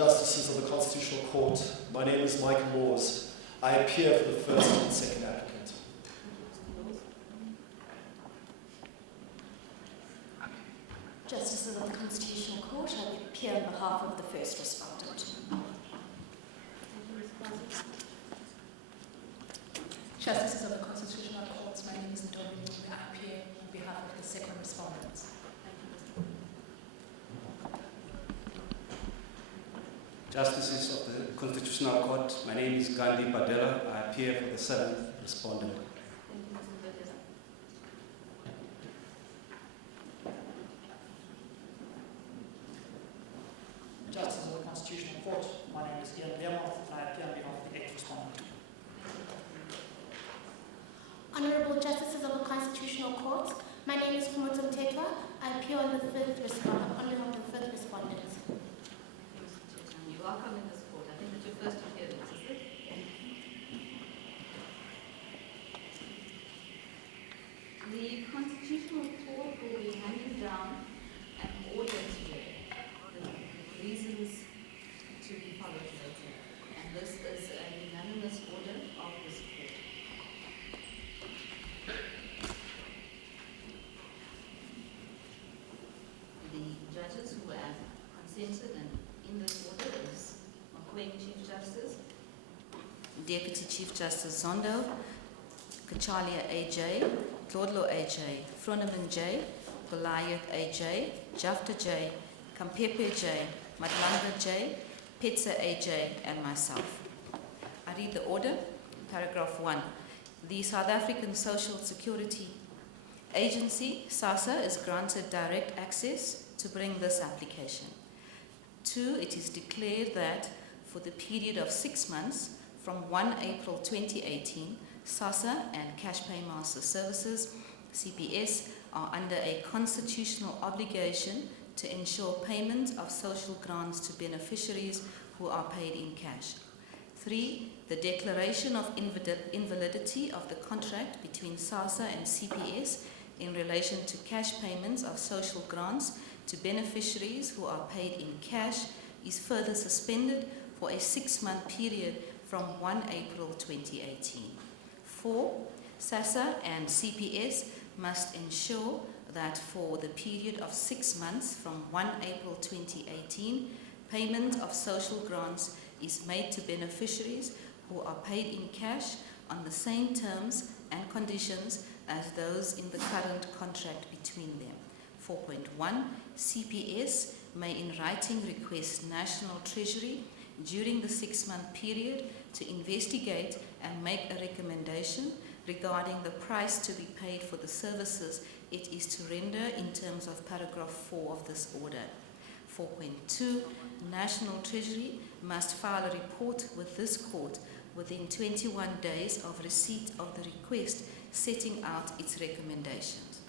Justices of the Constitutional Court, my name is Michael Laws. I appear for the first and second applicant. Justices of the Constitutional Court, I appear on behalf of the first respondent. Justices of the Constitutional Court, my name is Ntombi. I appear on behalf of the second respondent. Justices of the Constitutional Court, my name is Gandhi Padella. I appear for the seventh respondent. Justices of the Constitutional Court, my name is Ian Learmonth. I appear on behalf of the eighth respondent. Honourable Justices of the Constitutional Court, my name is Kumoto Mtetwa. I appear on behalf of the fifth respondent. You welcome in this court. I think that's your first appearance, is it? The Constitutional Court will be handing down an order today, the reasons to be followed later. And this is a unanimous order of this court. The judges who have consented and in this order is Makweng Chief Justice, Deputy Chief Justice Zondo, Kachalia A.J., Claudlo A.J., Froneman J., Goliath A.J., Jafta J., Kampepe J., Madlanga J., Petsa A.J., and myself. I read the order. Paragraph 1. The South African Social Security Agency, SASSA, is granted direct access to bring this application. 2, it is declared that for the period of 6 months from 1 April 2018, SASSA and Cash Paymaster Services, CPS, are under a constitutional obligation to ensure payment of social grants to beneficiaries who are paid in cash. 3, the declaration of invalidity of the contract between SASSA and CPS in relation to cash payments of social grants to beneficiaries who are paid in cash is further suspended for a 6-month period from 1 April 2018. 4, SASSA and CPS must ensure that for the period of 6 months from 1 April 2018, payment of social grants is made to beneficiaries who are paid in cash on the same terms and conditions as those in the current contract between them. 4.1, CPS may in writing request National Treasury during the 6-month period to investigate and make a recommendation regarding the price to be paid for the services it is to render in terms of paragraph 4 of this order. 4.2, National Treasury must file a report with this court within 21 days of receipt of the request setting out its recommendations.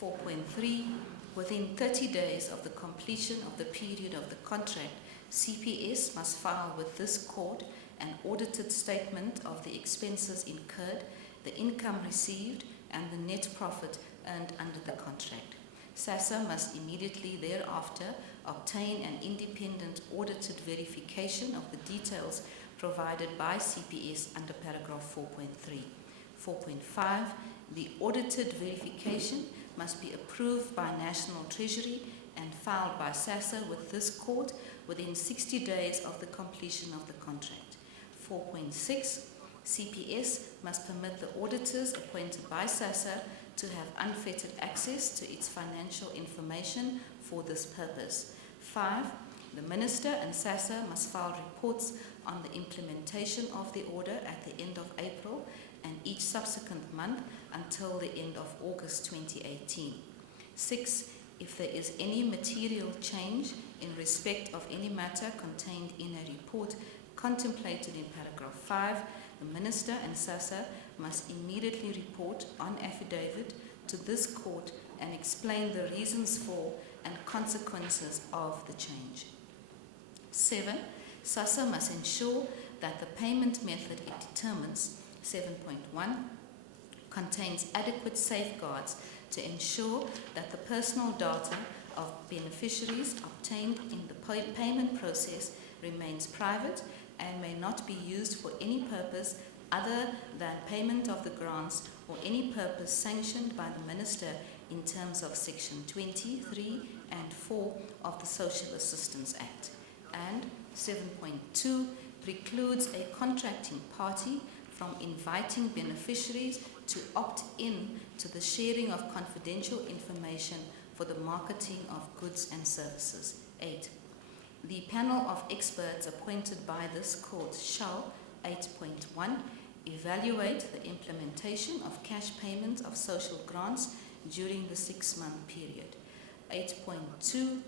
4.3, within 30 days of the completion of the period of the contract, CPS must file with this court an audited statement of the expenses incurred, the income received, and the net profit earned under the contract. SASSA must immediately thereafter obtain an independent audited verification of the details provided by CPS under paragraph 4.3. 4.5, the audited verification must be approved by National Treasury and filed by SASSA with this court within 60 days of the completion of the contract. 4.6, CPS must permit the auditors appointed by SASSA to have unfettered access to its financial information for this purpose. 5, the Minister and SASSA must file reports on the implementation of the order at the end of April and each subsequent month until the end of August 2018. 6, if there is any material change in respect of any matter contained in a report contemplated in paragraph 5, the Minister and SASSA must immediately report on affidavit to this court and explain the reasons for and consequences of the change. 7, SASSA must ensure that the payment method it determines, 7.1, contains adequate safeguards to ensure that the personal data of beneficiaries obtained in the payment process remains private and may not be used for any purpose other than payment of the grants or any purpose sanctioned by the Minister in terms of Section 23 and 4 of the Social Assistance Act. And 7.2 precludes a contracting party from inviting beneficiaries to opt in to the sharing of confidential information for the marketing of goods and services. 8. The panel of experts appointed by this court shall, 8.1, evaluate the implementation of cash payment of social grants during the 6-month period. 8.2,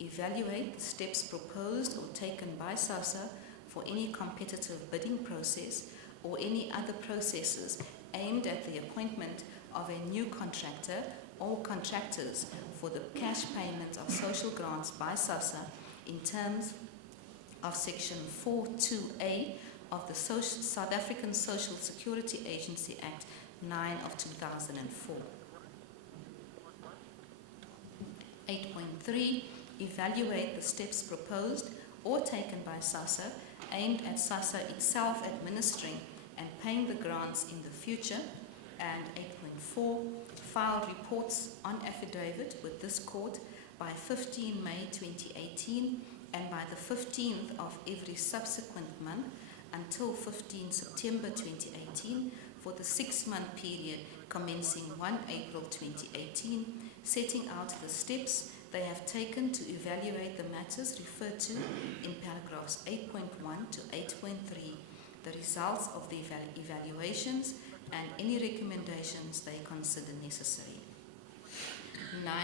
evaluate the steps proposed or taken by SASSA for any competitive bidding process or any other processes aimed at the appointment of a new contractor or contractors for the cash payment of social grants by SASSA in terms of Section 4.2a of the South African Social Security Agency Act 9 of 2004. 8.3, evaluate the steps proposed or taken by SASSA aimed at SASSA itself administering and paying the grants in the future. And 8.4, file reports on affidavit with this court by 15 May 2018 and by the 15th of every subsequent month until 15 September 2018 for the 6-month period commencing 1 April 2018, setting out the steps they have taken to evaluate the matters referred to in paragraphs 8.1 to 8.3, the results of the evaluations and any recommendations they consider necessary. 9.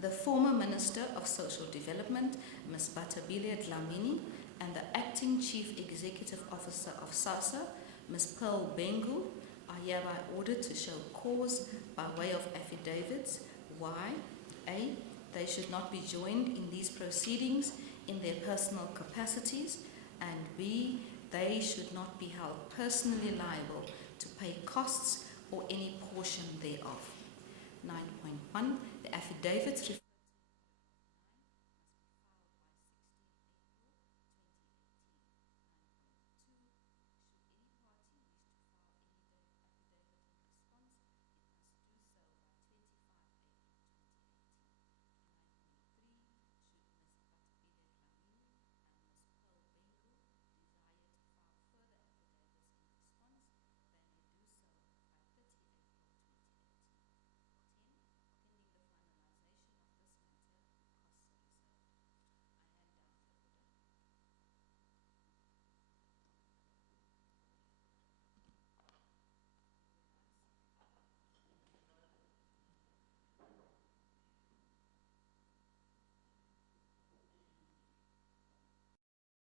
The former Minister of Social Development, Ms. Batabile Dlamini, and the Acting Chief Executive Officer of SASSA, Ms. Pearl Bengu, are hereby ordered to show cause by way of affidavits why A. They should not be joined in these proceedings in their personal capacities, and B. They should not be held personally liable to pay costs or any portion thereof. 9.1. The affidavits